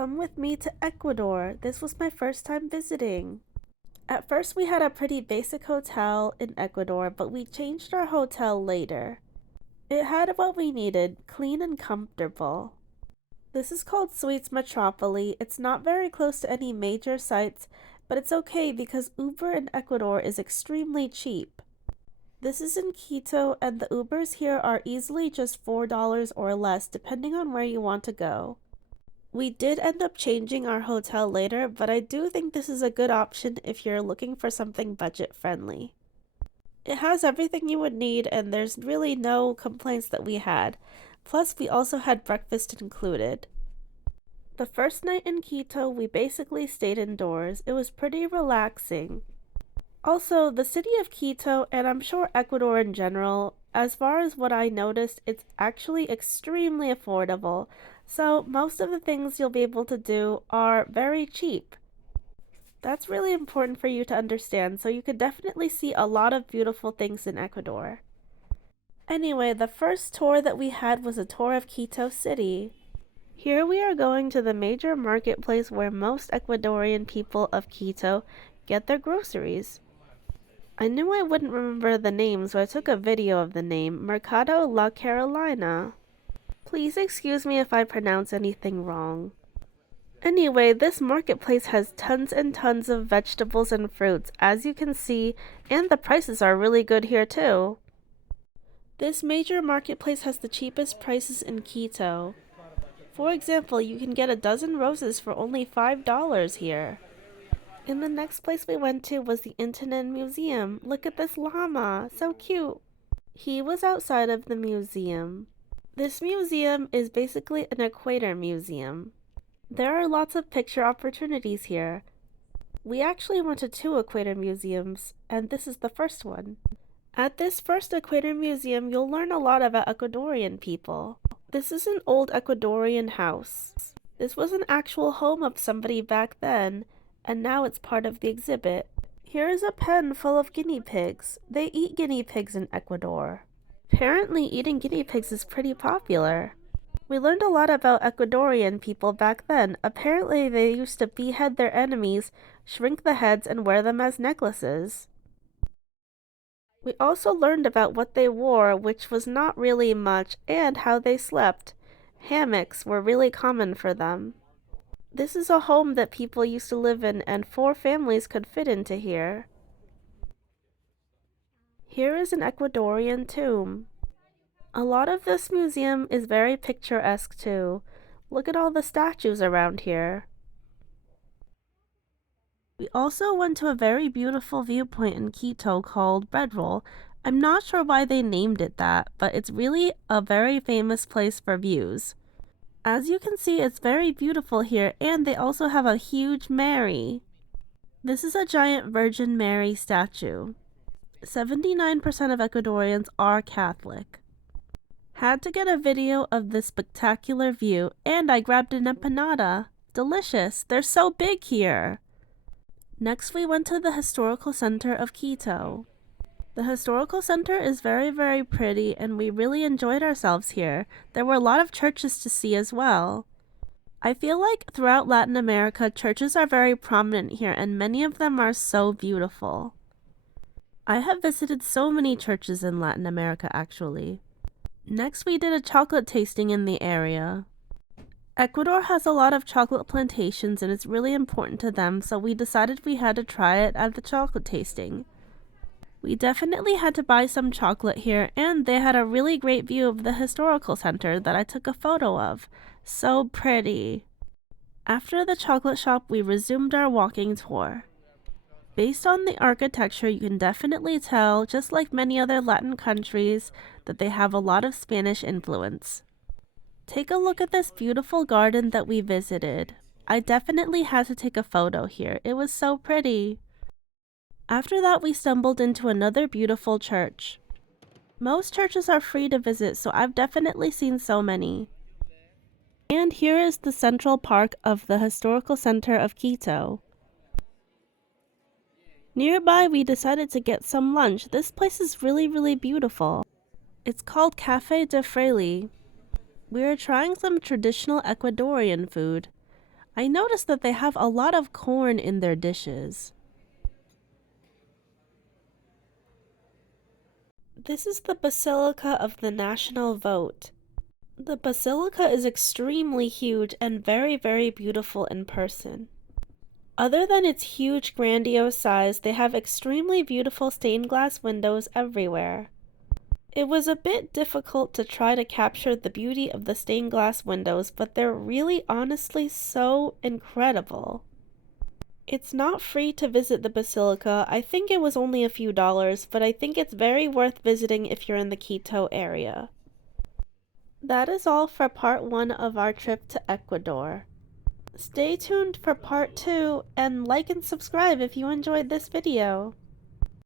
Come with me to Ecuador. This was my first time visiting. At first we had a pretty basic hotel in Ecuador, but we changed our hotel later. It had what we needed, clean and comfortable. This is called Suites Metropoli. It's not very close to any major sites, but it's okay because Uber in Ecuador is extremely cheap. This is in Quito, and the Ubers here are easily just $4 or less depending on where you want to go. We did end up changing our hotel later, but I do think this is a good option if you're looking for something budget friendly. It has everything you would need and there's really no complaints that we had. Plus, we also had breakfast included. The first night in Quito, we basically stayed indoors. It was pretty relaxing. Also, the city of Quito, and I'm sure Ecuador in general, as far as what I noticed, it's actually extremely affordable. So most of the things you'll be able to do are very cheap. That's really important for you to understand, so you could definitely see a lot of beautiful things in Ecuador. Anyway, the first tour that we had was a tour of Quito City. Here we are going to the major marketplace where most Ecuadorian people of Quito get their groceries. I knew I wouldn't remember the name, so I took a video of the name, Mercado La Carolina. Please excuse me if I pronounce anything wrong. Anyway, this marketplace has tons and tons of vegetables and fruits, as you can see, and the prices are really good here too. This major marketplace has the cheapest prices in Quito. For example, you can get a dozen roses for only $5 here. And the next place we went to was the Intanon Museum. Look at this llama, so cute. He was outside of the museum. This museum is basically an equator museum. There are lots of picture opportunities here. We actually went to 2 equator museums, and this is the first one. At this first equator museum, you'll learn a lot about Ecuadorian people. This is an old Ecuadorian house. This was an actual home of somebody back then, and now it's part of the exhibit. Here is a pen full of guinea pigs. They eat guinea pigs in Ecuador. Apparently, eating guinea pigs is pretty popular. We learned a lot about Ecuadorian people back then. Apparently, they used to behead their enemies, shrink the heads, and wear them as necklaces. We also learned about what they wore, which was not really much, and how they slept. Hammocks were really common for them. This is a home that people used to live in, and 4 families could fit into here. Here is an Ecuadorian tomb. A lot of this museum is very picturesque too. Look at all the statues around here. We also went to a very beautiful viewpoint in Quito called Bread Roll. I'm not sure why they named it that, but it's really a very famous place for views. As you can see, it's very beautiful here, and they also have a huge Mary. This is a giant Virgin Mary statue. 79% of Ecuadorians are Catholic. Had to get a video of this spectacular view, and I grabbed an empanada. Delicious! They're so big here! Next we went to the historical center of Quito. The historical center is very pretty, and we really enjoyed ourselves here. There were a lot of churches to see as well. I feel like throughout Latin America, churches are very prominent here, and many of them are so beautiful. I have visited so many churches in Latin America actually. Next we did a chocolate tasting in the area. Ecuador has a lot of chocolate plantations and it's really important to them, so we decided we had to try it at the chocolate tasting. We definitely had to buy some chocolate here, and they had a really great view of the historical center that I took a photo of. So pretty. After the chocolate shop, we resumed our walking tour. Based on the architecture, you can definitely tell, just like many other Latin countries, that they have a lot of Spanish influence. Take a look at this beautiful garden that we visited. I definitely had to take a photo here. It was so pretty. After that, we stumbled into another beautiful church. Most churches are free to visit, so I've definitely seen so many. And here is the central park of the historical center of Quito. Nearby, we decided to get some lunch. This place is really beautiful. It's called Café de Freili. We are trying some traditional Ecuadorian food. I noticed that they have a lot of corn in their dishes. This is the Basilica of the National Vote. The basilica is extremely huge and very, very beautiful in person. Other than its huge, grandiose size, they have extremely beautiful stained glass windows everywhere. It was a bit difficult to try to capture the beauty of the stained glass windows, but they're really honestly so incredible. It's not free to visit the basilica. I think it was only a few dollars, but I think it's very worth visiting if you're in the Quito area. That is all for part 1 of our trip to Ecuador. Stay tuned for part 2 and like and subscribe if you enjoyed this video.